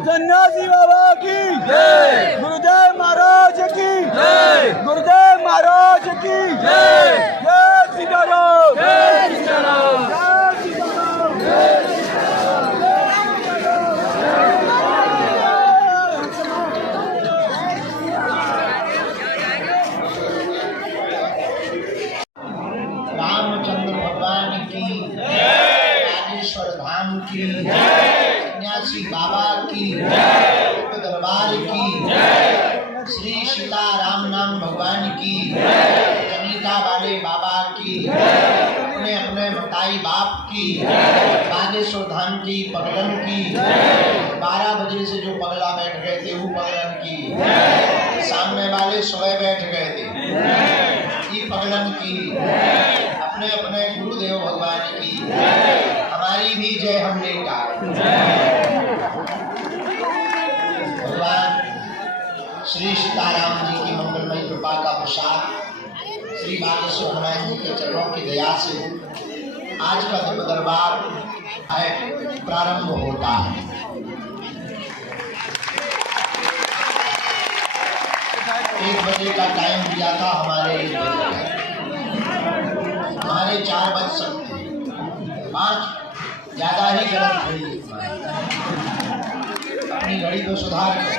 सन्यासी बाबा की जय, गुरुदेव महाराज की जय, गुरुदेव महाराज की जय, जय सीताराम, जय सीताराम, जय सीताराम, जय रामचंद्र भगवान की जय, राजेश्वर धाम की जय, सन्यासी बाबा की जय, दरबार की जय, श्री सीता राम नाम भगवान की जय, जमीका वाले बाबा की जय, अपने अपने मताई बाप की जय, बागेश्वर धाम की पगलन की जय, 12 बजे से जो पगला बैठ गए थे वो पगलन की जय, सामने वाले सुबह बैठ गए थे ये पगलन की जय, अपने अपने गुरुदेव भगवान की जय, हमारी भी जय हमने का भगवान श्री सीताराम जी की मंगलमय कृपा का प्रसाद श्री बागेश्वर हनुमान जी के चरणों की दया से आज का दिव्य दरबार है प्रारंभ होता है। एक बजे का टाइम दिया था हमारे 4 बज सकते 5 ज्यादा ही गलत हुई। अपनी घड़ी को सुधार कर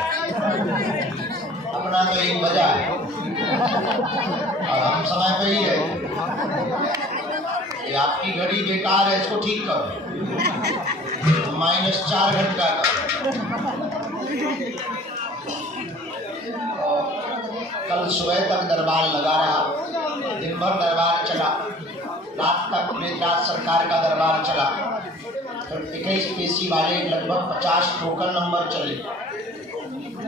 अपना तो 1 बजा है और हम समय पे ही है। ये आपकी घड़ी बेकार है, इसको ठीक करो, -4 घंटा करो। कल सुबह तक दरबार लगा रहा, दिन भर दरबार चला, रात तक गुजरात सरकार का दरबार चला, फिर 21 पेशी वाले लगभग 50 टोकन नंबर चले।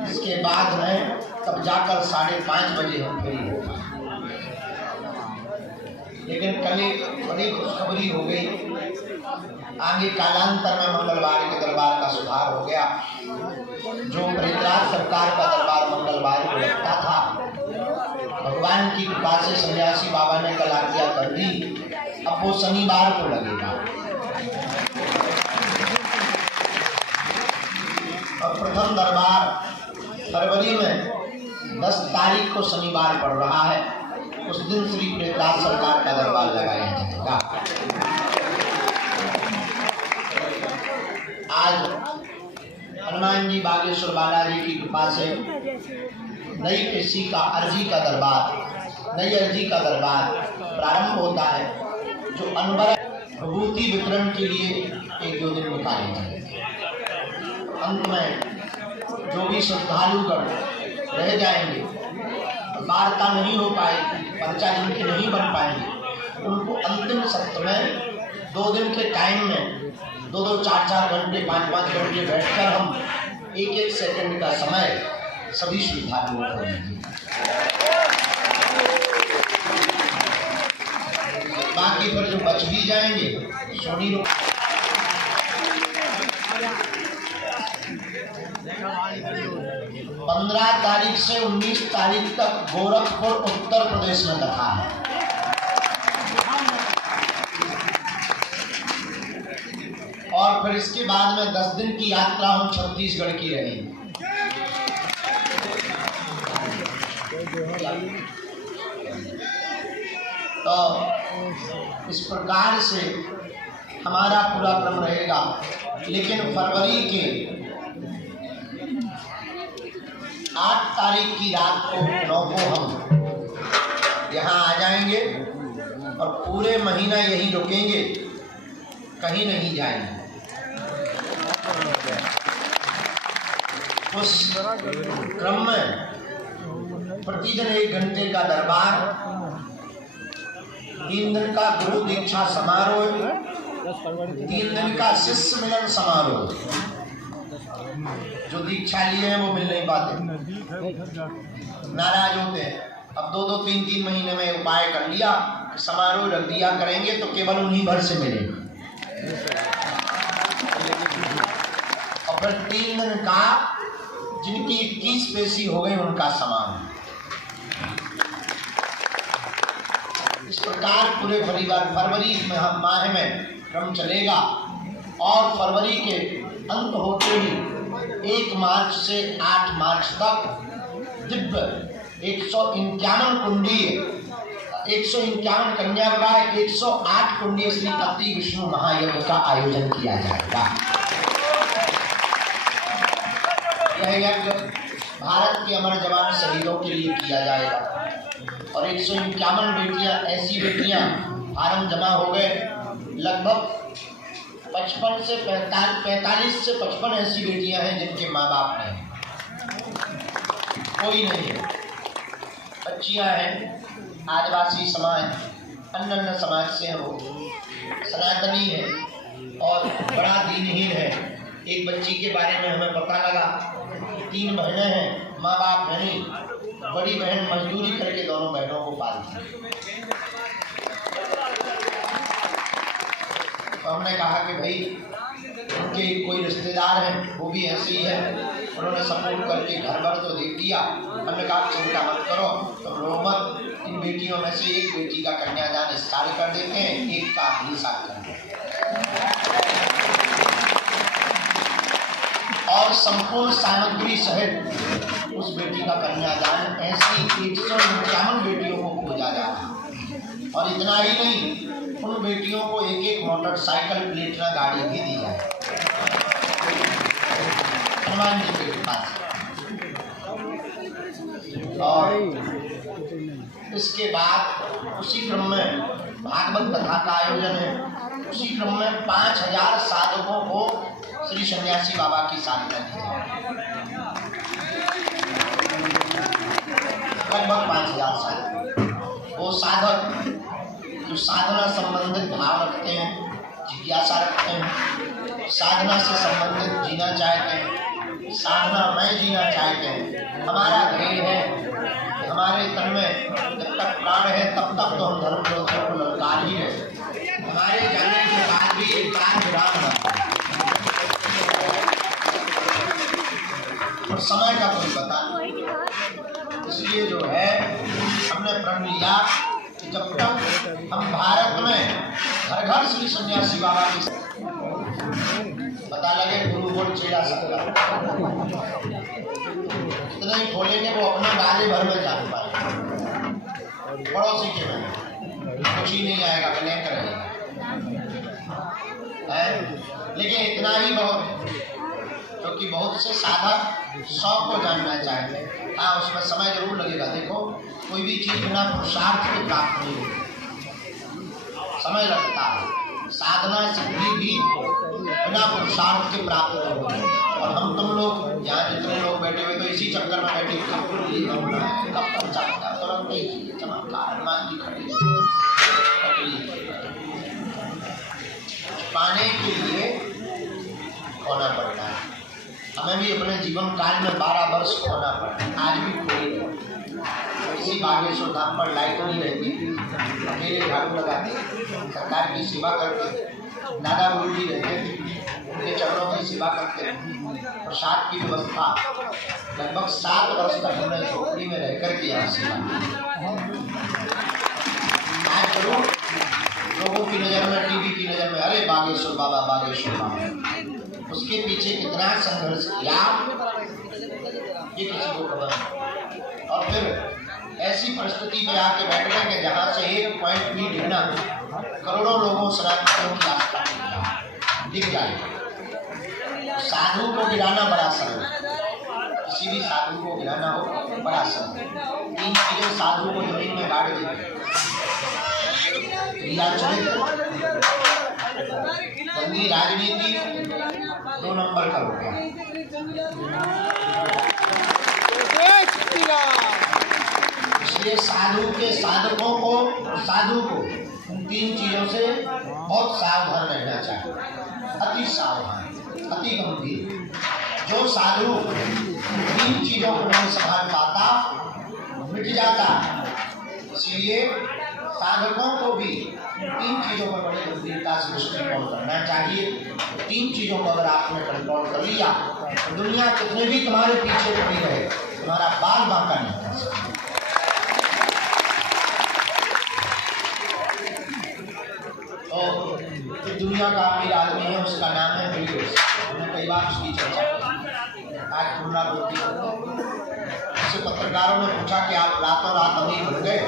इसके बाद में तब जाकर 5:30 बजे हम फ्री हो गए। लेकिन कल एक बड़ी खुशखबरी हो गई, आगे कालांतर में मंगलवार के दरबार का सुधार हो गया। जो गुजरात सरकार का दरबार मंगलवार को लगता था, भगवान की कृपा से सन्यासी बाबा ने कल आज्ञा कर दी, अब वो शनिवार को लगेगा। और प्रथम दरबार फरवरी में 10 तारीख को शनिवार पड़ रहा है, उस दिन श्री गुजरात सरकार का दरबार लगाया जाएगा। आज हनुमान जी बागेश्वर बालाजी की कृपा से नई पेशी का अर्जी का दरबार, नई अर्जी का दरबार प्रारंभ होता है, जो अनवर विभूति वितरण के लिए 1-2 दिन निकाले जाएंगे। अंत में जो भी श्रद्धालुगण रह जाएंगे, वार्ता नहीं हो पाएगी, पर्चा जिनके नहीं बन पाएंगे, उनको अंतिम सत्र में 2 दिन के टाइम में 2-2, 4-4 घंटे, 5-5 घंटे बैठकर हम 1-1 सेकंड का समय सभी श्रद्धालुओं को देंगे। बाकी फिर जो बच भी जाएंगे सोनी 15 तारीख से 19 तारीख तक गोरखपुर उत्तर प्रदेश में रखा है। और फिर इसके बाद में 10 दिन की यात्रा हम छत्तीसगढ़ की रहेगी। तो इस प्रकार से हमारा पूरा क्रम रहेगा, लेकिन फरवरी के 8 तारीख की रात को 9 को हम यहाँ आ जाएंगे और पूरे महीना यहीं रुकेंगे, कहीं नहीं जाएंगे। उस क्रम में प्रतिदिन 1 घंटे का दरबार, 3 दिन का गुरु दीक्षा समारोह, 3 दिन का शिष्य मिलन समारोह। जो दीक्षा लिए हैं वो मिल नहीं पाते, नाराज होते हैं। अब 2-2, 3-3 महीने में उपाय कर लिया, समारोह रख दिया करेंगे तो केवल उन्हीं भर से मिलेगा। और फिर 3 दिन का जिनकी 21 पेशी हो गई उनका समान। इस प्रकार पूरे फरवरी माह में क्रम चलेगा और फरवरी के अंत होते ही 1 मार्च से 8 मार्च तक दिव्य 151 कुंडीय, 151 कन्या विवाह, 108 कुंडीय श्री अति विष्णु महायज्ञ का आयोजन किया जाएगा। यह यज्ञ भारत के अमर जवान शहीदों के लिए किया जाएगा और 151 बेटियां, ऐसी बेटियां फार्म जमा हो गए, लगभग 45 से 55 ऐसी बेटियां हैं जिनके माँ बाप नहीं, कोई नहीं है, बच्चियां हैं, आदिवासी समाज, अन्य समाज से हैं, वो सनातनी है और बड़ा दीनहीन है। एक बच्ची के बारे में हमें पता लगा, 3 बहनें हैं, माँ बाप है नहीं, बड़ी बहन मजदूरी करके दोनों बहनों को पालती है। तो हमने कहा कि भाई उनके कोई रिश्तेदार हैं, वो भी ऐसे ही है, उन्होंने सपोर्ट करके घर भर तो दे दिया। हमने कहा चिंता मत करो, तुम रो मत, इन बेटियों में से एक बेटी का कन्यादान इस साल कर देते हैं, एक का अगले साल कर देते हैं और संपूर्ण सामग्री सहित उस बेटी का कन्यादान ऐसी 151 बेटियों को खोजा जा रहा है। और इतना ही नहीं, उन बेटियों को 1-1 मोटरसाइकिल प्लेटिना गाड़ी भी दी जाए हनुमान जी के पास। और इसके बाद उसी क्रम में भागवत कथा का आयोजन है। उसी क्रम में 5000 साधकों को श्री सन्यासी बाबा की साधना दी जाए, लगभग 5000 साधक। वो साधक जो साधना संबंधित भाव रखते हैं, जिज्ञासा रखते हैं, साधना से संबंधित जीना चाहते हैं, साधना में जीना चाहते हैं। हमारा ध्येय है, हमारे तन में जब तक प्राण है तब तक तो हम धर्म ग्रंथों को ललकार ही रहे, हमारे जाने के बाद भी एक बार विराम रहा और समय का कोई पता नहीं। इसलिए जो है हमने प्रण लिया कि जब तक हम भारत में घर घर श्री सन्यासी बाबा की पता लगे, गुरु बोल चेला सकता इतना ही खोलेंगे, वो अपने गाले भर में जान पाए, पड़ोसी के में कुछ ही नहीं आएगा, कनेक्ट रहेगा। लेकिन इतना ही बहुत, क्योंकि बहुत से साधक 100 को जानना चाहते हैं। हाँ, उसमें समय जरूर लगेगा। देखो, कोई भी चीज बिना पुरुषार्थ के प्राप्त नहीं होती, समय लगता है। साधना सिद्धि भी बिना पुरुषार्थ के प्राप्त नहीं होती। और हम तुम लोग यहाँ जितने लोग बैठे हुए तो इसी चक्कर में बैठे, चमत्कार पाने के लिए खोना पड़ता है। हमें भी अपने जीवन काल में 12 वर्ष खोना पड़ा, आज भी खोई। इसी बागेश्वर धाम पर लाइट नहीं रहती, अकेले झाड़ू लगाते, सरकार की सेवा करते, दादा गुरु जी रहते, उनके चरणों की सेवा करते, प्रसाद की व्यवस्था लगभग 7 वर्ष तक हमने झोपड़ी में रह करके यहाँ सेवा की। आज जरूर लोगों की नज़र में, टीवी की नज़र में, अरे बागेश्वर बाबा, बागेश्वर बाबा, उसके पीछे कितना संघर्ष किया ये किसी को खबर नहीं। और फिर ऐसी परिस्थिति में आके बैठ गए कि जहाँ से 1 पॉइंट भी गिरना करोड़ों लोगों सनातनियों की आस्था दिख जाए। साधु को गिराना बड़ा सरल है, किसी भी साधु को गिराना हो बड़ा सरल। 3 चीजें साधु को जमीन में गाड़ देती, गंदी राजनीति 2 नंबर का हो गया। इसलिए साधु को इन 3 चीजों से बहुत सावधान रहना चाहिए, अति सावधान, अति गंभीर। जो साधु 3 चीजों को नहीं संभाल पाता मिट जाता। इसलिए साधकों को भी 3 चीजों पर बड़ी गंभीरता से दृष्टिकोण करना चाहिए। 3 चीजों को अगर आपने कंट्रोल कर लिया तो दुनिया कितने भी तुम्हारे पीछे पड़ी रहे, तुम्हारा बाल बांका नहीं कर सकता। तो दुनिया का अमीर आदमी है, उसका नाम है बिल गेट्स। हमने कई बार उसकी चर्चा की। आज पुनरावृत्ति उससे पत्रकारों ने पूछा कि आप रातों रात अमीर बन गए,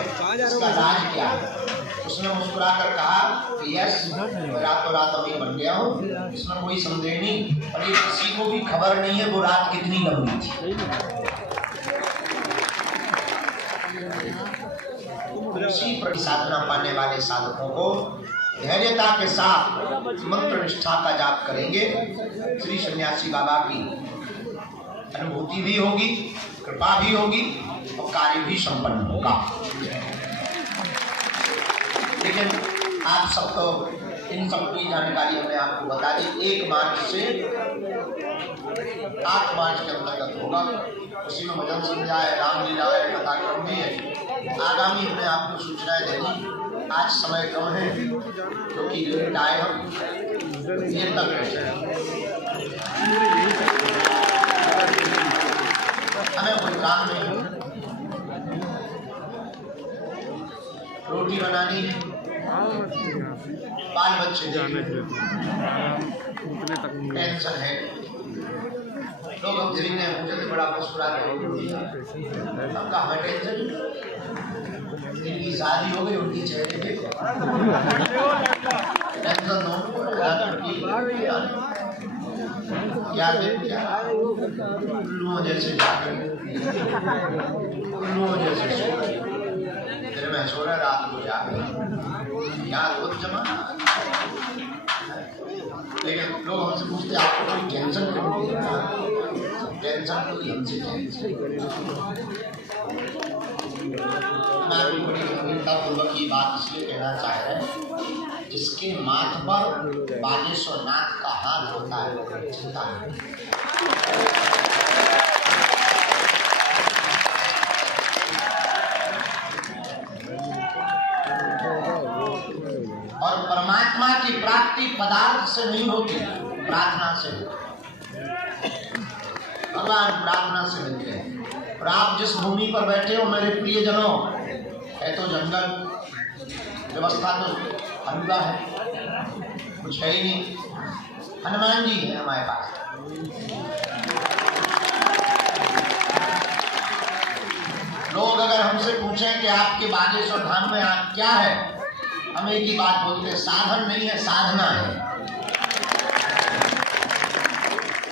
इसका राज क्या है? उसने मुस्कुराकर कहा कि यस, रातों रात अमीर बन गया हूँ, इसमें कोई संदेह नहीं। और ये किसी को भी खबर नहीं है वो रात कितनी लंबी थी। उसी पर साधना पाने वाले साधकों को धैर्यता के साथ मंत्र निष्ठा का जाप करेंगे, श्री सन्यासी बाबा की अनुभूति भी होगी, कृपा भी होगी और कार्य भी संपन्न होगा। लेकिन आप सब तो इन सब की जानकारी हमने आपको बता दी। 1 मार्च से 8 मार्च के अंतर्गत होगा। उसी में भजन संध्या है, रामलीला है, कथाक्रम भी है। आगामी हमने आपको सूचनाएं दे दी। आज समय कम है क्योंकि लेट आए हम, देर तक हमें कोई काम नहीं, रोटी बनानी, बाल बच्चे टेंशन है। लोग हम जिन्हें मुझे तो बड़ा मुस्कुराते हैं, सबका हमें टेंशन। इनकी शादी हो गई, उनकी चेहरे पे टेंशन हो, क्या उल्लुओं जैसे फिर मैं सो रहा, रात को जाग यार खुद जमाना। लेकिन लोग हमसे पूछते आपको कोई टेंशन क्यों? टेंशन तो हमसे टेंशन। मैं भी बड़ी गंभीरतापूर्वक ये बात इसलिए कहना चाह रहे हैं, जिसके माथ पर बागेश्वर नाथ का हाथ होता है वो चिंता नहीं। और परमात्मा की प्राप्ति पदार्थ से नहीं होती, प्रार्थना से होती। भगवान प्रार्थना से मिलते हैं। और आप जिस भूमि पर बैठे हो मेरे प्रियजनों, है तो जंगल, व्यवस्था तो अनुगा है, कुछ है ही नहीं। हनुमान जी है हमारे पास। लोग अगर हमसे पूछें कि आपके बागेश्वर धाम में आप क्या है, हम एक ही बात बोलते हैं, साधन नहीं है, साधना है।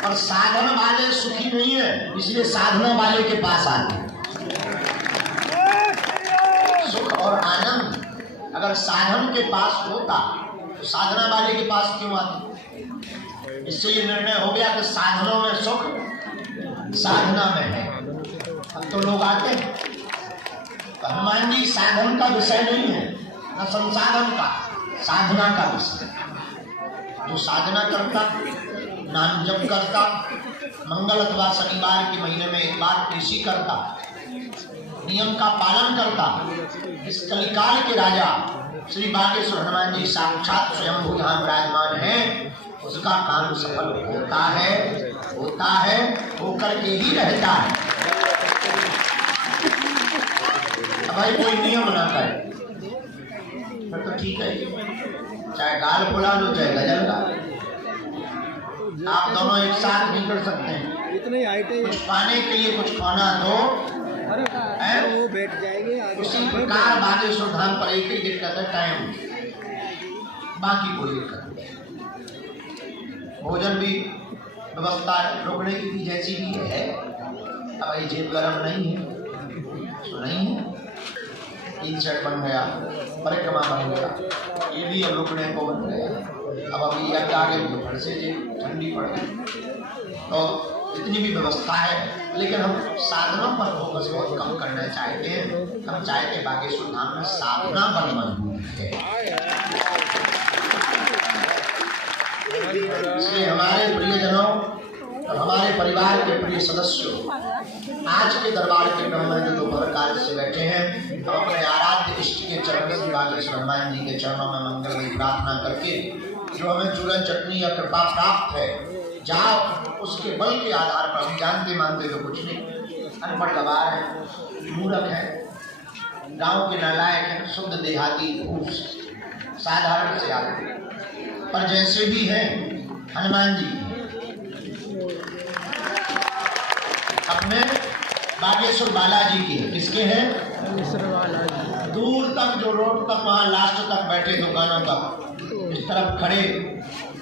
और साधन वाले सुखी नहीं है, इसलिए साधना वाले के पास आते हैं। सुख और आनंद अगर साधन के पास होता तो साधना वाले के पास क्यों आते? इससे ये निर्णय हो गया कि साधनों में सुख साधना में है। अब तो लोग आते हैं। तो हनुमान जी साधन का विषय नहीं है, न संसाधन का, साधना का विषय। जो साधना करता, नाम जप करता, मंगल अथवा शनिवार के महीने में 1 बार कृषि करता, नियम का पालन करता, इस कलिकाल के राजा श्री बागेश्वर हनुमान जी साक्षात स्वयं धाम विराजमान है, उसका काम सफल होता है, होकर के ही रहता है। अब भाई कोई नियम ना करे तो ठीक है, चाहे गाल फुला लो चाहे गजल गा, आप दोनों एक साथ नहीं कर सकते हैं। कुछ पाने के लिए कुछ खाना दो, वो बैठ जाएंगे। उसी प्रकार बागेश्वर धाम पर एक ही दिक्कत है, टाइम, बाकी कोई दिक्कत नहीं। भोजन भी व्यवस्था रुकने की जैसी भी है। अब ये जेब गरम नहीं है तो नहीं है। 3 सेट बन गया, परिक्रमा बन गया, ये भी अब रुकने को बन गया। अब अभी आगे फिर से जेब ठंडी पड़ गई। तो इतनी भी व्यवस्था है, लेकिन हम साधनों पर फोकस बहुत कम करना चाहते हैं। हम चाहते हैं बागेश्वर धाम में साधना बड़ी मजबूत है। इसलिए हमारे प्रियजनों और हमारे परिवार के प्रिय सदस्यों, आज के दरबार के क्रम में जो दोपहर काल से बैठे हैं, हम अपने आराध्य इष्ट के चरण श्री बागेश्वर हनुमान जी के चरणों में मंगल की प्रार्थना करके जो हमें चूरन चटनी या कृपा प्राप्त है, जाओ उसके बल के आधार पर। हम जानते मानते तो कुछ नहीं, अनपढ़ गवार है, मूर्ख है, गांव के नालायक है, शुद्ध देहाती फूस, साधारण से आदमी, पर जैसे भी हैं हनुमान जी अपने बागेश्वर बालाजी के। किसके हैं? दूर तक जो रोड तक वहाँ लास्ट तक बैठे दुकानों तक, इस तरफ खड़े,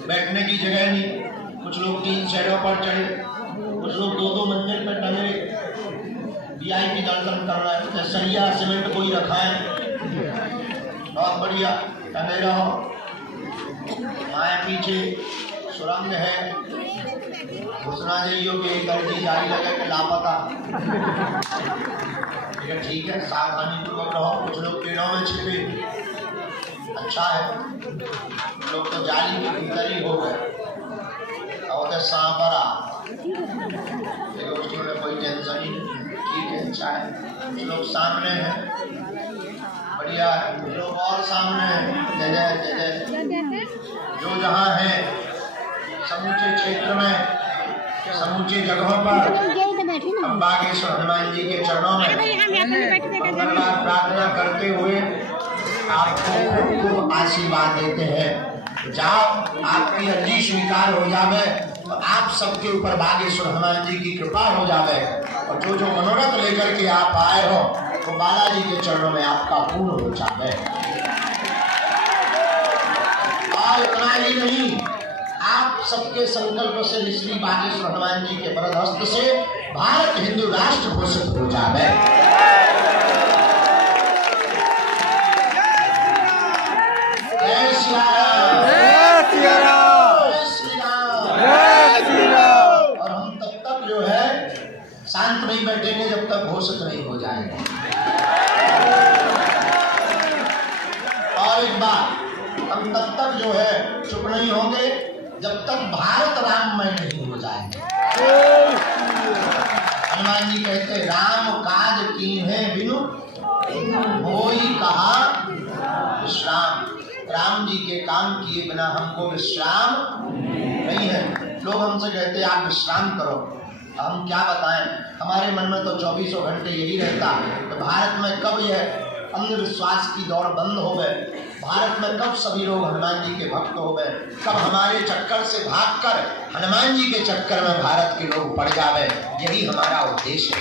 बैठने की जगह नहीं। कुछ लोग 3 शेडों पर चढ़े, कुछ लोग 2-2 मंजिल पर टंगे, VIP दर्शन कर रहा है। सरिया सीमेंट कोई रखा है, बहुत बढ़िया, टंगे रहो। माए पीछे सुरंग है, घुसना जाइयो कि एक अर्जी जारी लगे कि लापता। ठीक है, सावधानी पूर्वक रहो। कुछ लोग पेड़ों में छिपे, अच्छा है, लोग तो जाली के भीतर ही हो गए और सांपरा, लेकिन उसकी में कोई टेंशन ही नहीं। ठीक है, अच्छा है। कुछ लोग सामने हैं, बढ़िया है, लोग और सामने हैं। जय जय जय जय। जो जहाँ है समूचे क्षेत्र में, समूचे जगहों पर हम बागेश्वर हनुमान जी के चरणों में प्रार्थना करते हुए आपको खूब आशीर्वाद देते हैं। जाओ, आपकी अर्जी स्वीकार हो जावे और आप सबके ऊपर बागेश्वर हनुमान जी की कृपा हो जावे, और जो जो मनोरथ लेकर के आप आए हो तो बालाजी के चरणों में आपका पूर्ण हो जावे। और इतना ही नहीं, आप सबके संकल्प से श्री बागेश्वर हनुमान जी के वरद हस्त से भारत हिंदू राष्ट्र घोषित हो जावे। जय श्री राम, जय श्री राम, जय श्री राम, जय श्री राम। और हम तब तक जो है शांत नहीं बैठेंगे जब तक घोषित नहीं हो जाएगा। और एक बात, हम तब तक जो है चुप नहीं होंगे जब तक भारत राममय नहीं हो जाएगा। हनुमान जी कहते राम काज कीन्हे बिनु होई कहा विश्राम। राम जी के काम किए बिना हमको विश्राम नहीं है। लोग हमसे कहते आप विश्राम करो, हम क्या बताएं, हमारे मन में तो 24 घंटे यही रहता। तो भारत में कब यह अंधविश्वास की दौड़ बंद हो गए, भारत में कब सभी लोग हनुमान जी के भक्त हो गए, कब हमारे चक्कर से भागकर हनुमान जी के चक्कर में भारत के लोग पड़ जावे, यही हमारा उद्देश्य है।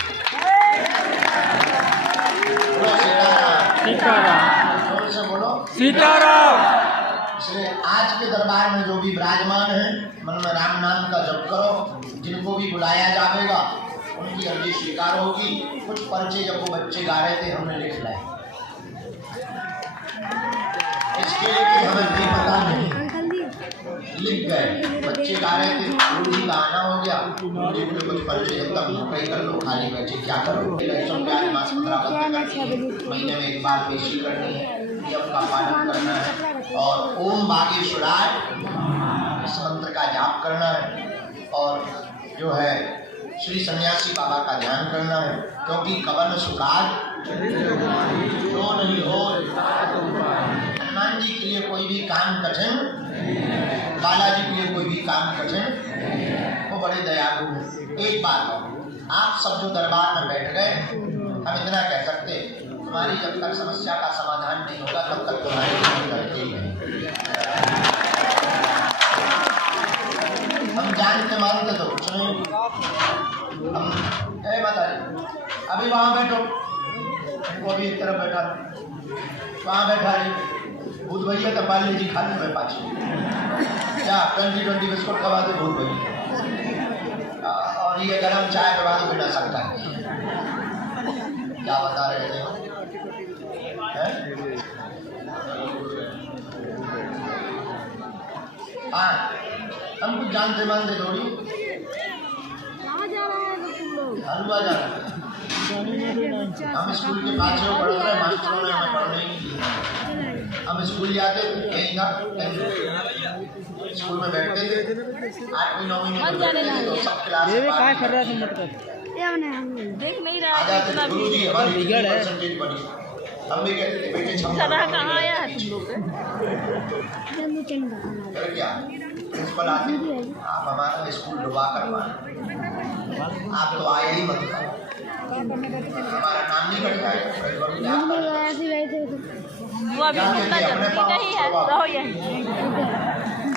जोर से बोलो सीताराम। इसलिए आज के दरबार में जो भी विराजमान है, मन में राम नाम का जप करो। जिनको भी बुलाया जाएगा उनकी अर्जी स्वीकार होगी। कुछ पर्चे जब वो बच्चे गा रहे थे हमने लिख लाए, इसके लिए कि हमें नहीं पता नहीं, लिख गए। बच्चे गा रहे थे, गुरु जी का आना हो गया, गुरु जी ने कुछ पर्चे जब तक नौकरी कर लो, खाली बैठे क्या करो। महीने में एक बार पेशी करनी है, नियम का पालन करना है, और ओम बागेश्वराय इस मंत्र का जाप करना है, और जो है श्री सन्यासी बाबा का ध्यान करना है। क्योंकि कवन सुकाज जो नहीं हो, हनुमान जी के लिए कोई भी काम कठिन, बालाजी के लिए कोई भी काम कठिन, वो बड़े दयालु हैं। एक बात, आप सब जो दरबार में बैठ गए, हम इतना कह सकते, तुम्हारी जब तक समस्या का समाधान नहीं होगा तब तक तुम्हारी करते ही नहीं। हम जानते मानते तो कुछ नहीं। हम माता जी अभी वहाँ बैठो, वो अभी एक तरफ बैठा, वहाँ बैठा है, भूत भैया तो पाले जी खाने में पाछे क्या 20 बिस्कुट खवा दे भूत भैया और ये गरम चाय पे बात बिना सकता है। क्या बता रहे थे हाँ हम कुछ जानते मानते थोड़ी हलवा जा रहा है। हम स्कूल के पाछे पढ़ रहे मास्टरों ने हमें पढ़ने नहीं दिया। हम स्कूल जाते कहीं ना स्कूल में बैठते थे 8वीं 9वीं में बैठते थे तो सब क्लास में देख नहीं रहा आ जाते थे। गुरु जी हमारी परसेंटेज बढ़ी हम भी कहते थे बेटे कहाँ आया है तुम लोग फिर क्या प्रिंसिपल आते आप हमारा स्कूल डुबा कर मारे आप तो आए ही मत हमारा नाम नहीं कट जाएगा। वो अभी इतना जल्दी नहीं है रहो यही।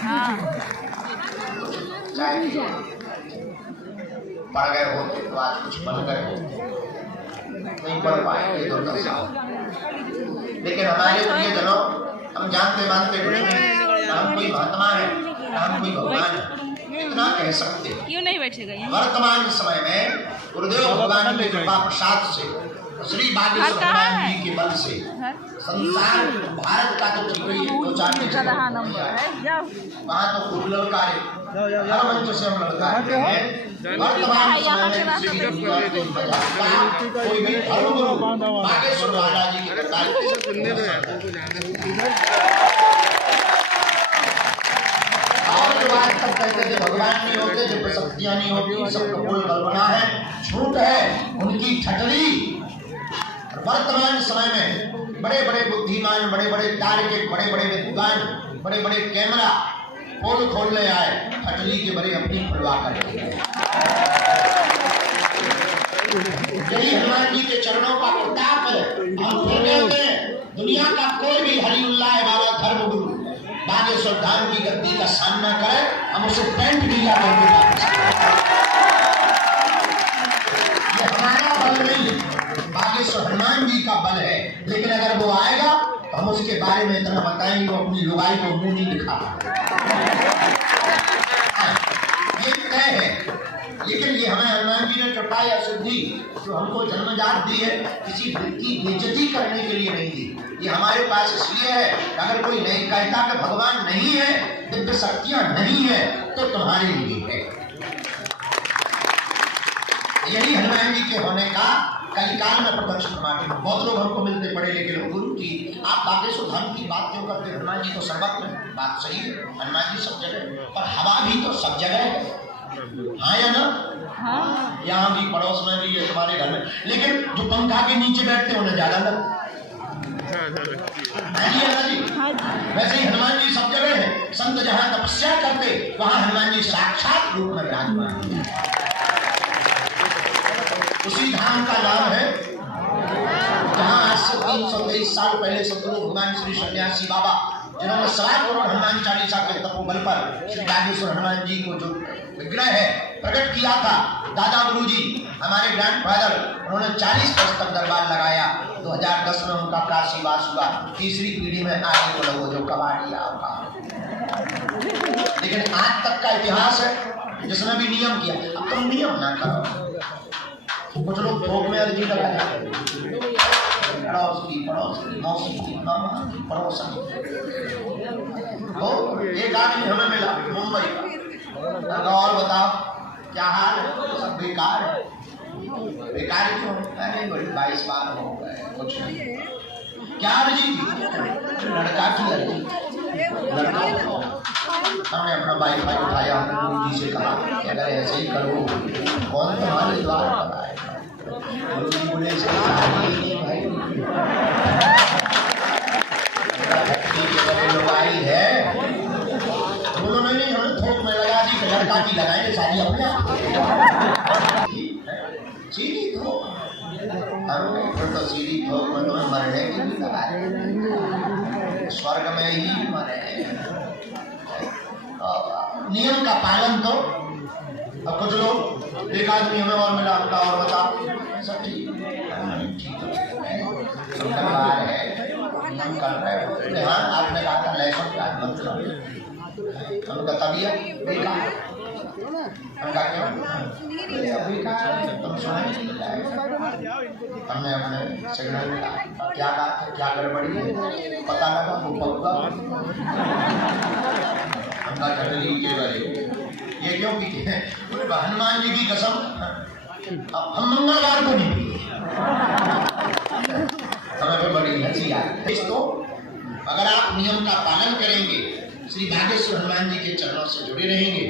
हाँ पढ़ गए होते तो आज कुछ बन गए होते नहीं पढ़ पाएंगे तो लेकिन हमारे प्रियजनों हम जानते मानते कुछ नहीं हम कोई महात्मा है हम कोई भगवान है इतना कह सकते हैं। क्यों नहीं बैठेगा वर्तमान समय में गुरुदेव भगवान के कृपा प्रसाद से श्री बागेश्वर हनुमान जी के बल से संसार भारत का तो ठीक ही 2-4 नंबर है वहाँ तो खूब लड़का है हर मंच से हम लड़का हैं। वर्तमान समय में श्री भगवान को भजन कोई भी धर्मगुरु बागेश्वर बालाजी के और जो बात तक कहते थे भगवान नहीं होते जो शक्तियां नहीं होती सब कपोल कल्पना है झूठ है उनकी ठटरी। वर्तमान समय में बड़े बड़े बुद्धिमान बड़े बड़े तार्किक बड़े बड़े विद्वान बड़े बड़े कैमरा पोल खोलने आए ठटरी के बड़े अपनी खुलवा कर यही हनुमान जी के चरणों का प्रताप है। हम कहते हैं दुनिया का कोई भी हरिउल्लाह बाबा धर्म गुरु बागेश्वर धाम की गद्दी का सामना करे हम उसे पेंट ढीला करके ये हमारा बल नहीं बागेश्वर हनुमान जी का बल है। लेकिन अगर वो आएगा तो हम उसके बारे में इतना बताएंगे वो अपनी लुगाई को मुंह नहीं दिखा ये तय है। लेकिन ये हमें हनुमान जी ने कृपा या सिद्धि जो हमको जन्मजात दी है किसी की बेइज्जती करने के लिए नहीं दी। ये हमारे पास इसलिए है अगर कोई नहीं कहता कि भगवान नहीं है दिव्य शक्तियां नहीं है तो तुम्हारे लिए है। यही हनुमान जी के होने का कलिकाल में प्रत्यक्ष प्रमाण है। बहुत लोग हमको मिलते पढ़े लिखे लोग गुरु जी आप बागेश्वर धाम की बात क्यों करते हैं हनुमान जी तो सर्वत्र बात सही है हनुमान जी सब जगह पर हवा भी तो सब जगह है हाँ या ना हाँ। यहाँ भी पड़ोस में भी है तुम्हारे घर में लेकिन जो पंखा के नीचे बैठते उन्हें ज्यादा लग वैसे ही हनुमान जी सब जगह है। संत जहाँ तपस्या करते वहाँ हनुमान जी साक्षात रूप में विराजमान उसी धाम का नाम है जहाँ आज से 323 साल पहले सतगुरु भगवान श्री सन्यासी बाबा जिन्होंने 7 करोड़ हनुमान चालीसा के तपोबल पर श्री बागेश्वर हनुमान जी को जो विग्रह है प्रकट किया था दादा गुरु जी हमारे ग्रैंडफादर उन्होंने 40 वर्ष तक दरबार लगाया। 2010 में उनका काशीवास हुआ। तीसरी पीढ़ी में आगे को लोगों जो कबाड़िया होगा लेकिन आज तक का इतिहास है जिसने भी नियम किया अब तुम नियम ना करो। कुछ लोग थोक में अर्जी लगा पड़ोस की मौसी की पड़ोसन तो एक आदमी हमें मिला मुंबई का और बताओ क्या हाल है सब बेकार है बेकार क्यों अरे 22 बार हो गए कुछ नहीं क्या अर्जी लड़का की अर्जी लड़का हमने अपना बाइक उठाया गुरु जी से कहा कि अगर ऐसे ही करो कौन तुम्हारे द्वार पर आएगा। गुरु जी बोले भाई लुगाई है उन्होंने नहीं हमें थोक में लगा दी कि लड़का की लगाएंगे शादी अपने सीधी थोक फिर तो सीधी थोक में तुम्हें मरने की भी लगा स्वर्ग में ही मरे नियम का पालन तो अब कुछ लोग एक आदमी हमें और मिला हमका और बताओ सब ठीक है नियम कर रहे हो? हाँ, आपने कहा था लहसुन प्याज मत खाओ। हमने कहा तबीयत बेकार, हमने कहा क्यों? अभी कहा तुम सुनाई नहीं देता है। हमने अपने सेक्रेटरी में कहा क्या कहा, क्या गड़बड़ी है? पता लगा वो पक्का हमका घटली के बरे ये क्यों पीते हैं? हनुमान जी की कसम हम मंगलवार को नहीं पीते। हमें पे बड़ी हंसी आई। तो अगर आप नियम का पालन करेंगे, श्री बागेश्वर हनुमान जी के चरणों से जुड़े रहेंगे,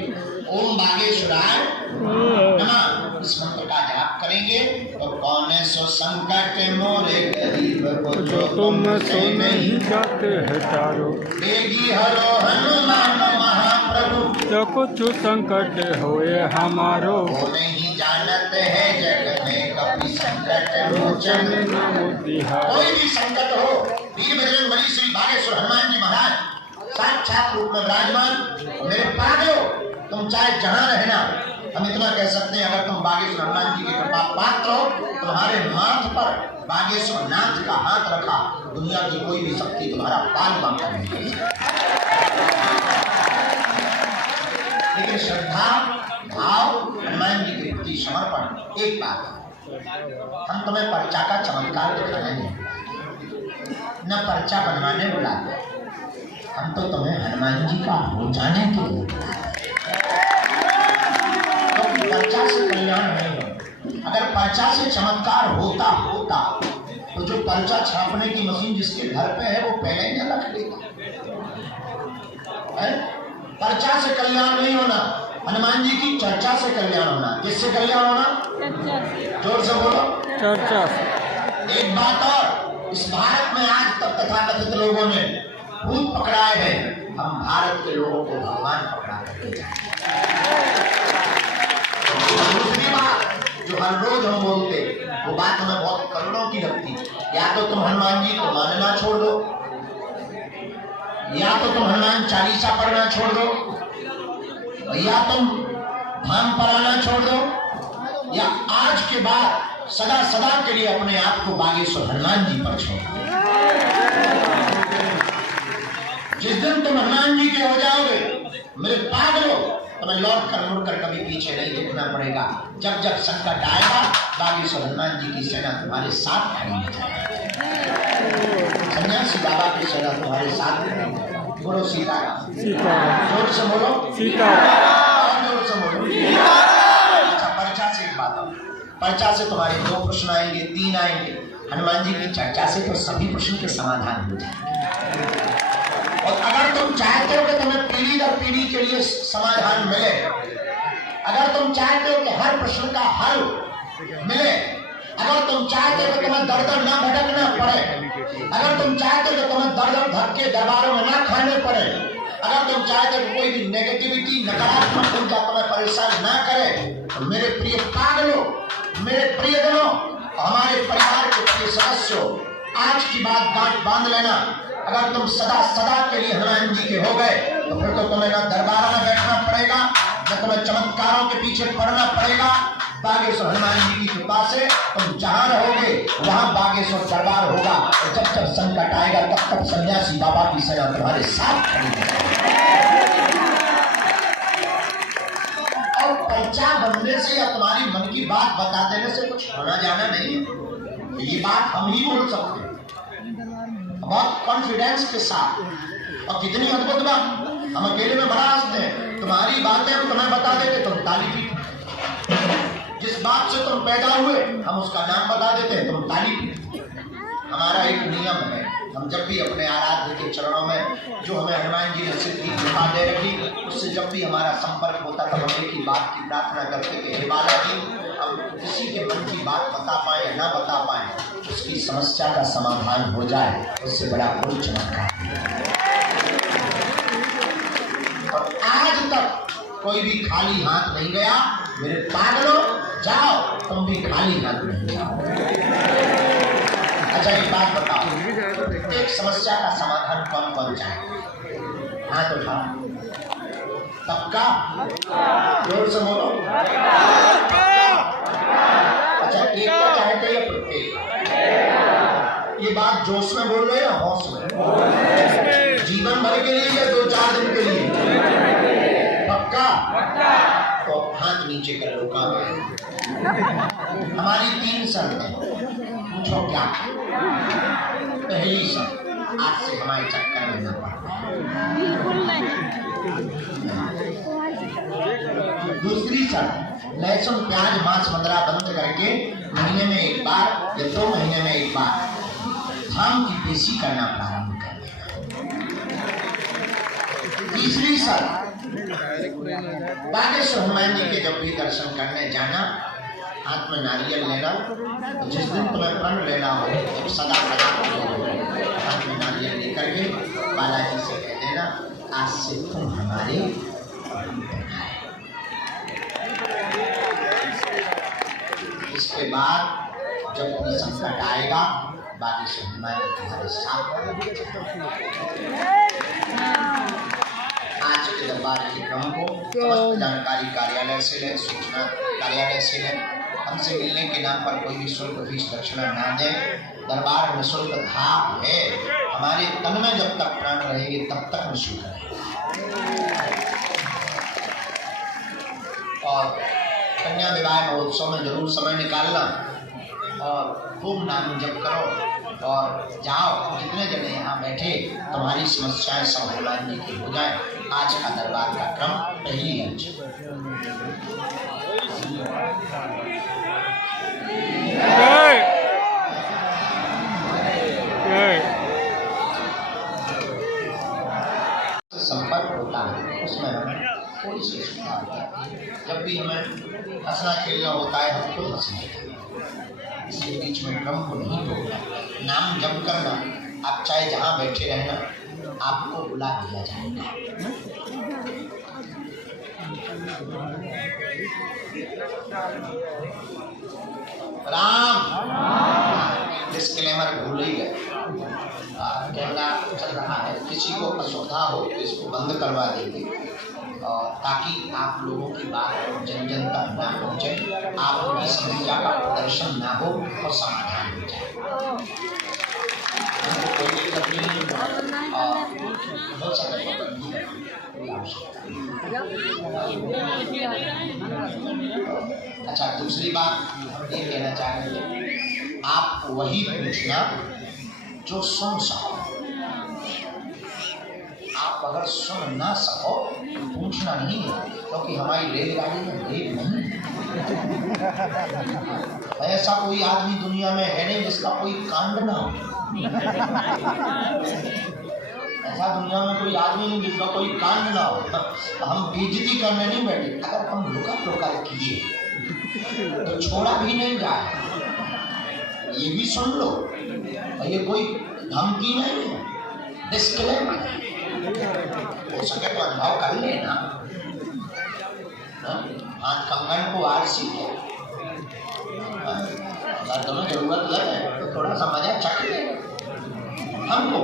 ओम बागेश्वराय नमः इस मंत्र का जाप करेंगे तो कौन सो संकट मोरे गरीब को जो तुम से नहीं जाते हैं चारों बेगी हरो हनुमान महाप्रभु जो कुछ संकट होए हमारो वो नहीं जानते हैं जग में कभी संकट मोचन। कोई भी संकट हो, वीर बजरंगबली श्री बागेश्वर हनुमान जी महाराज साक्षात रूप में विराजमान। मेरे पागलो तुम चाहे जहां रहना, हम इतना कह सकते हैं अगर तुम बागेश्वर हनुमान जी की कृपा पात्र हो, तुम्हारे माथ पर बागेश्वर नाथ का हाथ रखा, दुनिया की कोई भी शक्ति तुम्हारा बाल बांका नहीं कर सकती। लेकिन श्रद्धा भाव हनुमान जी के प्रति समर्पण एक बात है। हम तुम्हें पर्चा का चमत्कार दिखाने नहीं, न पर्चा बनवाने बुलाते, हम तो तुम्हें हनुमान जी का हो जाने के लिए तो पर्चा से कल्याण नहीं हो। अगर पर्चा से चमत्कार होता तो जो पर्चा छापने की मशीन जिसके घर पे है वो पहले ही रख देगा। पर्चा से कल्याण नहीं होना, हनुमान जी की चर्चा से कल्याण होना। किससे कल्याण होना? जोर से बोलो, चर्चा। एक बात और, इस भारत में आज तक तथाकथित लोगों ने भूत पकड़ाए हैं, हम भारत के लोगों को भगवान पकड़ा रहे हैं। दूसरी बात जो हर रोज हम बोलते, वो बात हमें बहुत करोड़ों की लगती, या तो तुम हनुमान जी को मानना छोड़ दो, या तो तुम हनुमान चालीसा पढ़ना छोड़ दो, या तुम भांग पराना छोड़ दो, या आज के बाद सदा सदा के लिए अपने आप को बागेश्वर हनुमान जी पर छोड़ दो। जिस दिन तुम हनुमान जी के हो जाओगे, मेरे पागलों, तुम्हें लौट कर मुड़ कर कभी पीछे नहीं देखना पड़ेगा। जब जब संकट आएगा, बागेश्वर हनुमान जी की सेना तुम्हारे साथ खड़ी हो जाएगी। सन्यासी बाबा की सेना तुम्हारे साथ खड़ी हो जाएगी। बोलो सीताराम, जोर से बोलो सीताराम, जोर से बोलो। अच्छा, पर्चा से एक बात है, पर्चा से तुम्हारे 2 प्रश्न आएंगे, 3 आएंगे। हनुमान जी की चर्चा से तो सभी प्रश्न के समाधान हो जाएंगे। और अगर तुम चाहते हो कि तुम्हें पीढ़ी दर पीढ़ी के लिए समाधान मिले, अगर तुम चाहते हो कि हर प्रश्न का हल मिले, अगर तुम चाहते हो कि तुम्हें दर दर ना भटकना पड़े, अगर तुम चाहते हो कि तुम्हें दर दर धक्के दरबारों में ना खाने पड़े, अगर तुम चाहते हो कोई भी नेगेटिविटी नकारात्मक ऊर्जा तुम्हें परेशान ना करे, तो मेरे प्रिय पागलों, मेरे प्रियजनों, हमारे परिवार के प्रिय सदस्यों, आज की बात गांठ बांध लेना। अगर तुम सदा सदा के लिए हनुमान जी के हो गए, तो फिर तो तुम्हें ना दरबार में बैठना पड़ेगा, न तुम्हें चमत्कारों के पीछे पड़ना पड़ेगा। बागेश्वर हनुमान जी की कृपा से तुम जहां रहोगे वहां बागेश्वर दरबार होगा। और जब जब संकट आएगा, तब तब सन्यासी बाबा की सेना तुम्हारे साथ खड़ी होगी। और पर्चा बनने से या तुम्हारी मन की बात बता देने से कुछ होना जाना नहीं है। ये बात हम ही बोल सकते हैं बहुत कॉन्फिडेंस के साथ। और कितनी अद्भुत बात, हम अकेले में बड़ा हंसते हैं, तुम्हारी बातें हम तुम्हें बता देते, तुम ताली पीते। जिस बात से तुम पैदा हुए, हम उसका नाम बता देते हैं, तुम ताली पीते। हमारा एक नियम है, हम जब भी अपने आराध्य के चरणों में, जो हमें हनुमान जी ने सिद्धि कृपा दे रखी, उससे जब भी हमारा संपर्क होता तब हम एक ही बात की प्रार्थना करते थे, हे बालाजी, हम किसी के मन की बात बता पाए या ना बता पाए, उसकी समस्या का समाधान हो जाए, उससे बड़ा कोई चमत्कार नहीं। और आज तक कोई भी खाली हाथ नहीं गया। मेरे पागलों, जाओ, तुम भी खाली हाथ नहीं जाओ। अच्छा, एक बात बताओ, एक समस्या का समाधान कौन कौन चाहे? हाथ उठाओ। सबका? जोर से बोलो। अच्छा, एक का चाहते या प्रत्येक? ये बात आप जोश में बोल रहे हैं या होश में? जीवन भर के लिए या 2-4 दिन के लिए? पक्का? तो हाथ नीचे कर लो। काम हमारी 3 शर्तें, पूछो क्या? पहली शर्त, आज से हमारे चक्कर में न पड़ना। बिल्कुल नहीं। दूसरी शर्त, लहसुन प्याज मांस मदिरा बंद करके महीने में 1 बार या 2 महीने में 1 बार धाम की पेशी करना प्रारंभ कर देना। तीसरी शर्त, बागेश्वर हनुमान जी के जब भी दर्शन करने जाना, हाथ में नारियल लेना, जिस दिन तुम्हें प्रण लेना हो, जब सदा हाथ में नारियल लेकर के बालाजी से कह देना, आज से तुम हमारे। इसके बाद जब कोई संकट आएगा, बागेश्वर हनुमान जी तुम्हारे साथ। आज के दरबार के क्रम को समस्त जानकारी कार्यालय से लें, सूचना कार्यालय से लें। हमसे मिलने के नाम पर कोई भी शुल्क फीस दक्षिणा ना दें। दरबार निःशुल्क धाम है। हमारे तन में जब तक प्राण रहेंगे तब तक निःशुल्क रहेगा। और कन्या विवाह महोत्सव में जरूर समय निकालना और खूब नाम जप करो और जाओ। जितने जने यहाँ बैठे, तुम्हारी समस्याएं सब हनुमान जी की हो जाए। आज का दरबार का क्रम पहली अंश। संपर्क होता है उसमें हमें थोड़ी सी सुधार होता है। जब भी हमें हंसना खेलना होता है हम खुद हंसने, इसलिए बीच में क्रम को नहीं तोड़ना। नाम जप करना, आप चाहे जहाँ बैठे रहना, आपको बुला दिया जाएगा। राम डिस्क्लेमर भूल ही गए। कैमरा चल रहा है, किसी को असुविधा हो तो इसको बंद करवा देंगे ताकि आप लोगों की बात जन जन तक ना पहुँचे, आपकी समस्या का प्रदर्शन ना हो और समाधान हो जाए। कोई दिक्कत नहीं हो सकता। अच्छा, दूसरी बात ये कहना चाहेंगे, आप वही पूछना जो सुन सको। आप अगर सुन ना सको पूछना नहीं है, क्योंकि हमारी रेलगाड़ी में रेल नहीं है। ऐसा कोई आदमी दुनिया में है नहीं जिसका कोई कांड ना हो। ऐसा दुनिया में कोई आदमी नहीं जिसका कोई कांड ना हो। हम बेइज्जती करने नहीं बैठे। अगर हम लुका किए तो छोड़ा भी नहीं जाए। ये भी सुन लो, ये कोई धमकी नहीं है, डिस्क्लेमर है। हो सके तो अनुभव कर लेना। हाथ कंगन को आरसी है, अगर तुम्हें जरूरत लगे तो थोड़ा सा मजा चख ले हमको।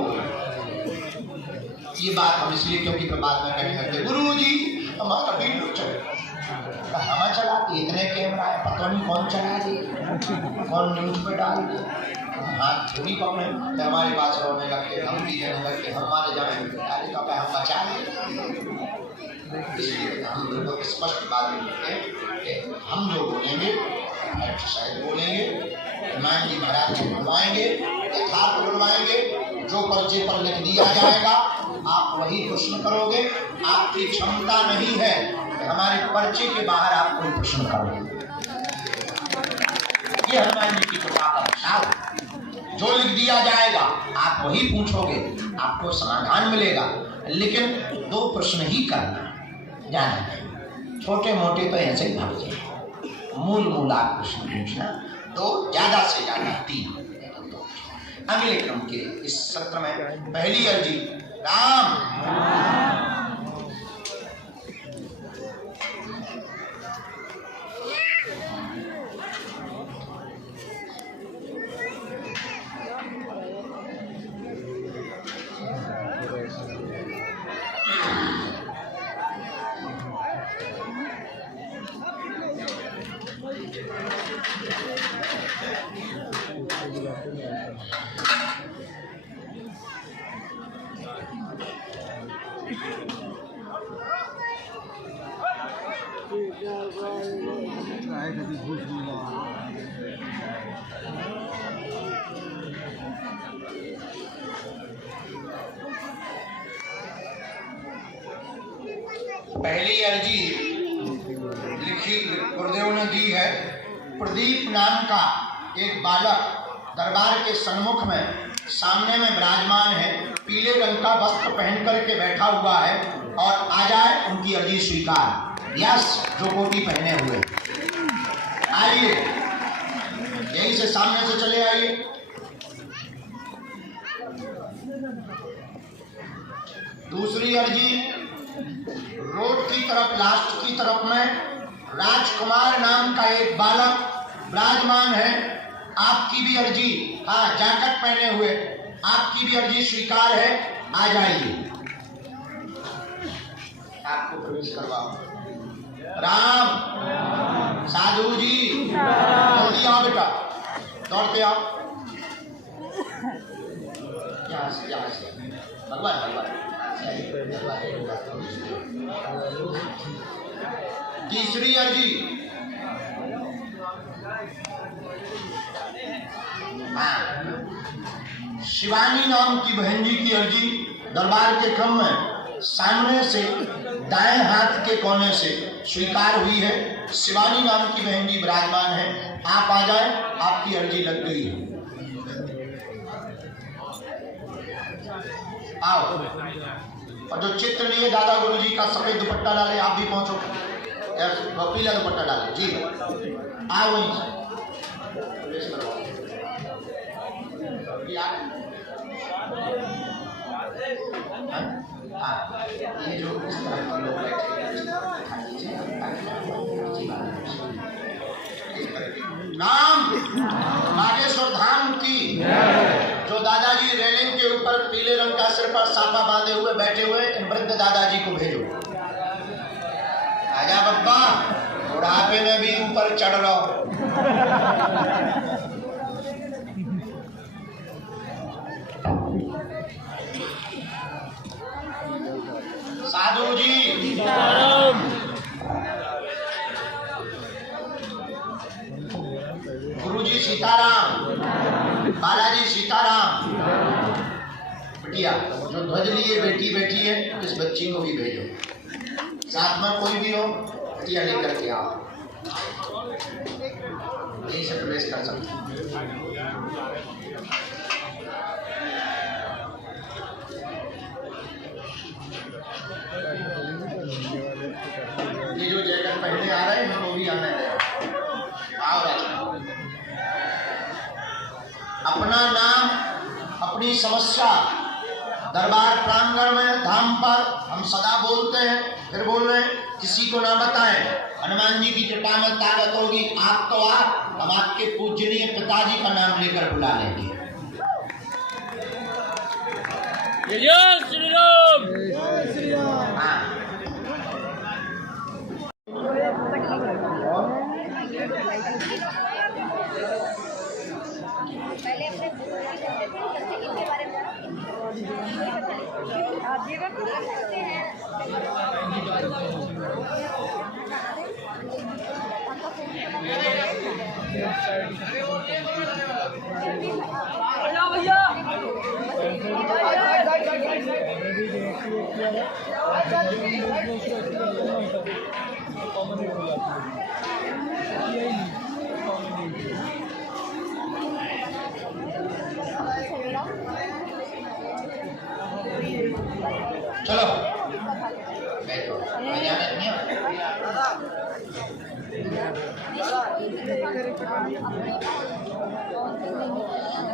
ये बात हम इसलिए क्योंकि बाद में कहने लगते, गुरु जी हमारा वीडियो हमें चलाती, इतने कैमरा है, पता नहीं कौन चला दिए, कौन न्यूज पे डाल दिए। हाथ थोड़ी पकड़े तो हमारे पास रोने लगते, हम भी देने लगते, हम मारे जाएंगे, अरे पापा हम बचा लें। इसलिए हम बिल्कुल स्पष्ट बात करते हैं, हम जो बोलेंगे शायद बोलेंगे, हनुमान जी महाराज को बुलवाएंगे, यथार्थ बुलवाएंगे। जो पर्चे पर लिख दिया जाएगा आप वही प्रश्न करोगे। आपकी क्षमता नहीं है कि हमारे पर्चे के बाहर आप कोई प्रश्न करोगे। ये हनुमान जी की कृपा का प्रसाद। जो लिख दिया जाएगा आप वही पूछोगे, आपको समाधान मिलेगा। लेकिन 2 प्रश्न ही करना, ज्यादा नहीं। छोटे मोटे तो ऐसे ही भाग जाए। मूल आप प्रश्न पूछना, 2 ज्यादा से ज्यादा 3। अगले क्रम के इस सत्र में पहली अर्जी राम। पहली अर्जी लिखी गुरुदेव ने दी है। प्रदीप नाम का एक बालक दरबार के सन्मुख में सामने में विराजमान है, पीले रंग का वस्त्र पहन करके बैठा हुआ है और आ जाए उनकी अर्जी स्वीकार। यस, जो कोटी पहने हुए आइए, यहीं से सामने से चले आइए। दूसरी अर्जी रोड की तरफ, लास्ट की तरफ में राजकुमार नाम का एक बालक विराजमान है। आपकी भी अर्जी, हाँ, जैकेट पहने हुए, आपकी भी अर्जी स्वीकार है, आ जाइए, आपको प्रवेश करवाओ। राम साधु जी, जल्दी आओ बेटा, दौड़ते आओ। यहाँ से भगवान तीसरी अर्जी, शिवानी नाम की बहन जी की अर्जी दरबार के क्रम में सामने से दाएं हाथ के कोने से स्वीकार हुई है। शिवानी नाम की बहन जी विराजमान है, आप आ जाए, आपकी अर्जी लग गई है। आओ, और जो चित्र लिए दादा गुरु जी का सफेद दुपट्टा डाले, आप भी पहुंचो, पीला दुपट्टा डाले जी, आओ वहीं से ये जो इस तरह के लोग नाम नागेश्वर धाम की, जो दादाजी रेलिंग के ऊपर पीले रंग का सिर पर साफा बांधे हुए बैठे हुए, इन वृद्ध दादाजी को भेजो। आजा बप्पा, बुढ़ापे में भी ऊपर चढ़ रहा हो। साधु जी, गुरु जी सीताराम, बालाजी सीताराम। बिटिया, जो ध्वज लिए बेटी बैठी है, इस बच्ची को भी भेजो, साथ में कोई भी हो, बिटिया लेकर के आओ, यहीं से प्रवेश कर सकते। ये जो जैकेट पहने आ रहे हैं, वो भी आने आओ। अपना नाम, अपनी समस्या दरबार प्रांगण में, धाम पर हम सदा बोलते हैं, फिर बोल रहे हैं, किसी को ना बताएं। हनुमान जी की कृपा में ताकत होगी, आप तो आप, हम आपके पूजनीय पिताजी का नाम लेकर बुला लेंगे। जय श्री राम, जय श्री राम। हाँ, पहले अपने के बारे में आप जीवन को देख सकते हैं। चलो बैठो,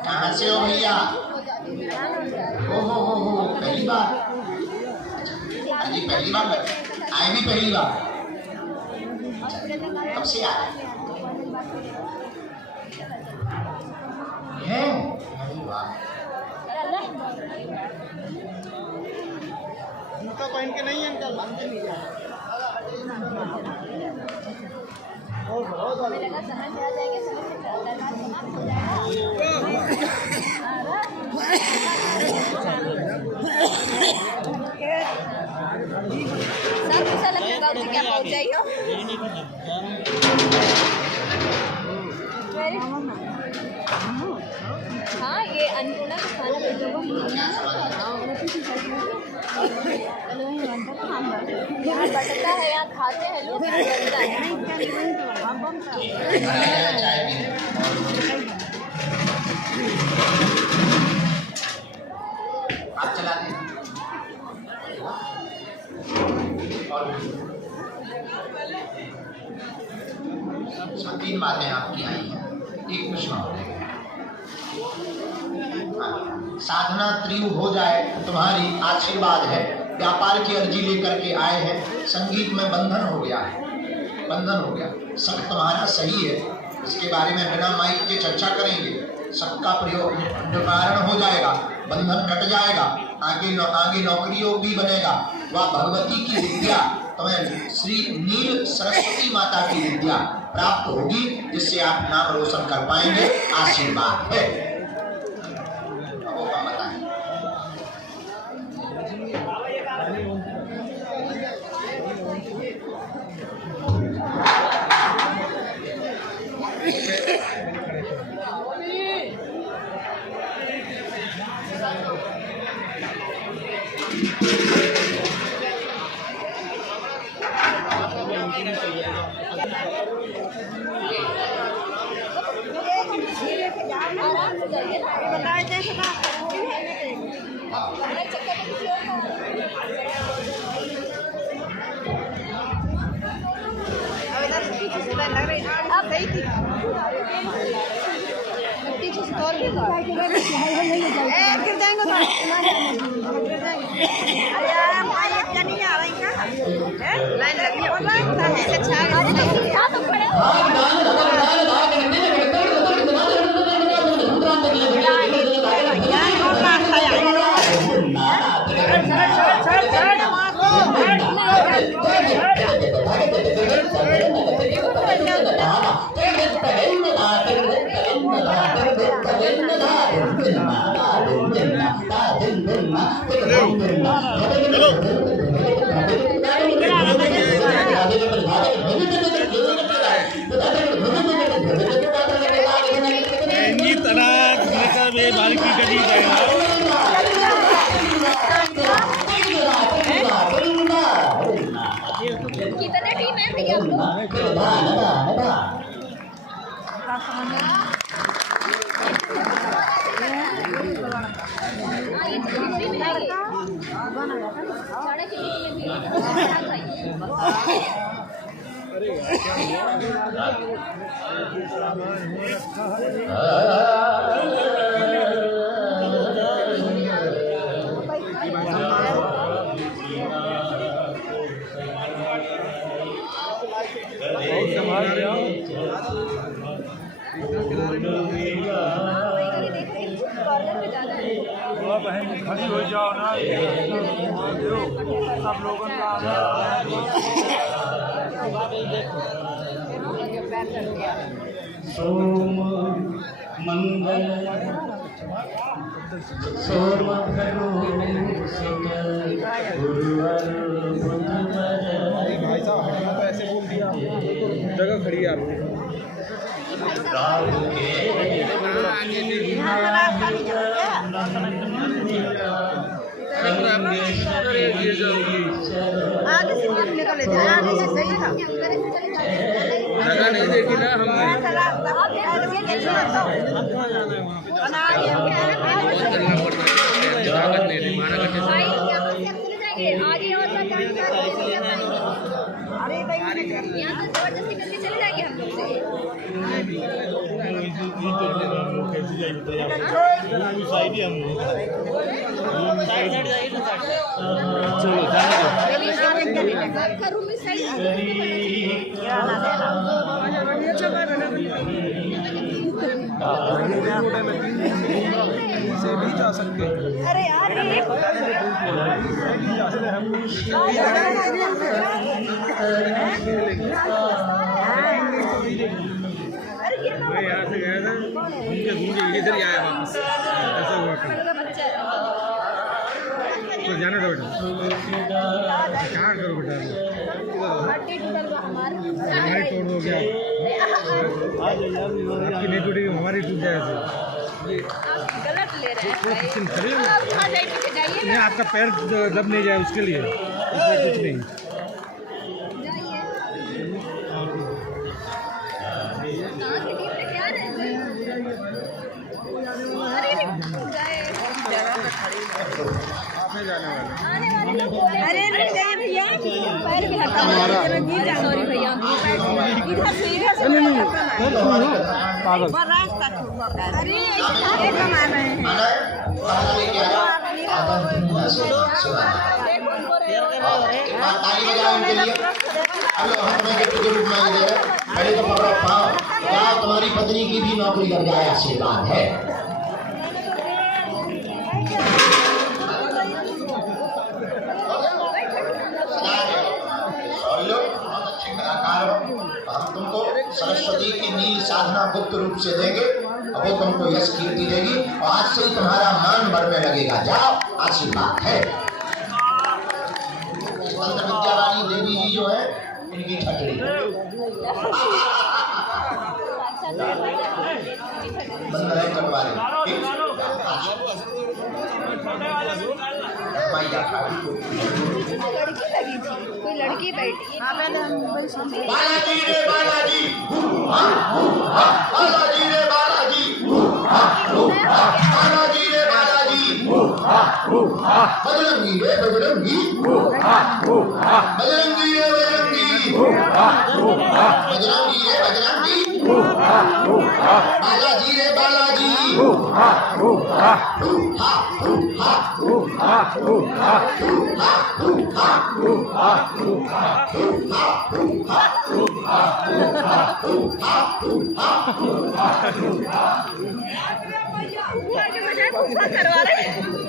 कहाँ से हो भैया? हो पहली बार? अजी पहली बार आए, भी पहली बार? कब से आए हैं? जूता पहन के नहीं है अंकल, सर ऐसा लगेगा कि क्या पहुंच जाइए हाँ ये अन्नपूर्णा का खाना भेजोगे यहाँ बटता है यहाँ खाते हैं लोग चाय पी आप चलाते हैं और 3 बातें आपकी आई हैं, एक प्रश्न हो गया। साधना तीव्र हो जाए तुम्हारी आशीर्वाद है। व्यापार की अर्जी लेकर के आए हैं, संगीत में बंधन हो गया है, बंधन हो गया। सब तुम्हारा सही है, इसके बारे में बिना माइक के चर्चा करेंगे। सबका प्रयोग निवारण हो जाएगा, बंधन कट जाएगा, आगे नौकरियों भी बनेगा। वह भगवती की विद्या तुम्हें श्री नील सरस्वती माता की विद्या प्राप्त होगी, जिससे आप नाम रोशन कर पाएंगे। आशीर्वाद है। कितने टीम है भैया आप लोग? खड़ी हो जाओ ना, सब लोगों का सोम मंगल सोम भरो गुरुवर बुधवर। भाई साहब हटना तो ऐसे बोल दिया, जगह खड़ी है आपकी। जगह नहीं देखी ना हमने। यहाँ तो जबरदस्ती करके चले जाएंगे हम लोग से भी जा सकते। अरे यार मैं यहाँ से गया था, घूम के इधर ही आया वापस, ऐसा हुआ। तो जाना था बेटा, हमारी तोड़ दोगे आपकी नहीं टूटेगी हमारी टूट जाएगी गलत ले रहे हैं नहीं आपका पैर दब नहीं जाए उसके लिए कुछ नहीं आपने जाने वाले अरे नहीं जाए भैया पैर भी हटा सॉरी भैया इधर से पागल अरे ये कमा रहे हैं तुम्हारी पत्नी की भी नौकरी लग जाए आशीर्वाद है। हम तुमको सरस्वती की नील साधना गुप्त रूप से देंगे और वो तुमको यश कीर्ति देगी और आज से ही तुम्हारा मान बढ़ने लगेगा। जाओ आशीर्वाद है। मंत्र विद्या वाली देवी जी जो है इनकी छतरी बंद रहे कटवारे कोई लड़की बैठी बालाजी रे बालाजी बालाजी रे बालाजी बालाजी रे बालाजी बजरंगी रे बजरंगी बजरंगी रे बजरंगी बजरंगी रे बजरंगी बालाजी रे बालाजी करवा रहे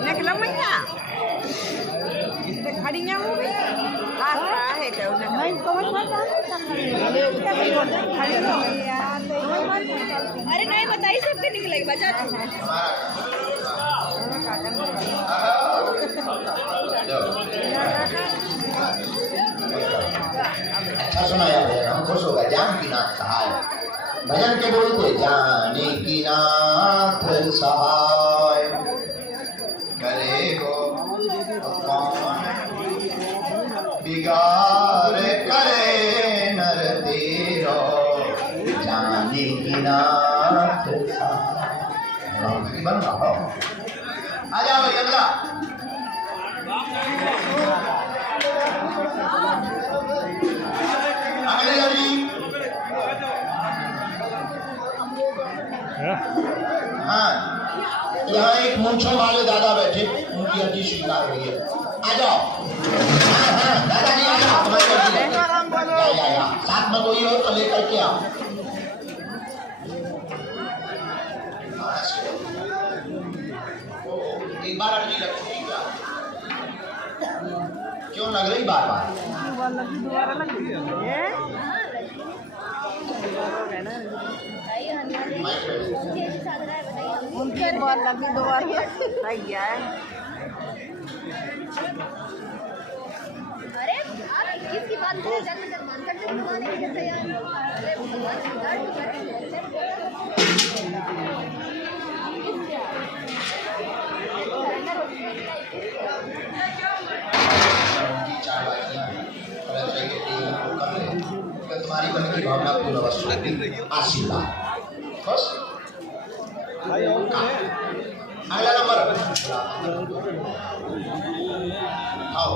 निकला मैया खड़िया हो गई है क्या नहीं कौन अरे नहीं बताइए सबसे निकलेगी बचा अच्छा सुनाया भजन हम खुश हो गए। जानकी नाथ सहाय भजन के बोलते जानकी नाथ सहाय करे गो कौन बिगाड़ करे नर तेरो जानकी नाथ सहाय बन रहा हो। आ जाओ अगला अगले जी हाँ यहाँ एक मूंछों वाले दादा बैठे उनकी अर्जी स्वीकार हुई है। आ जाओ हाँ दादाजी आ जाओ तुम्हारी अर्जी या साथ में कोई हो तो लेकर के आओ। एक बार अर्जी लगती क्या क्यों लग रही बार बार उनके बार लगी दोबारा गया है। अरे आप 21 की बात करें जन्म जन्मांतर से भगवान के लिए तैयार अरे भगवान तुम्हारी मन की भावना पूर्ण अवश्य आशीर्वाद बस। अगला नंबर आओ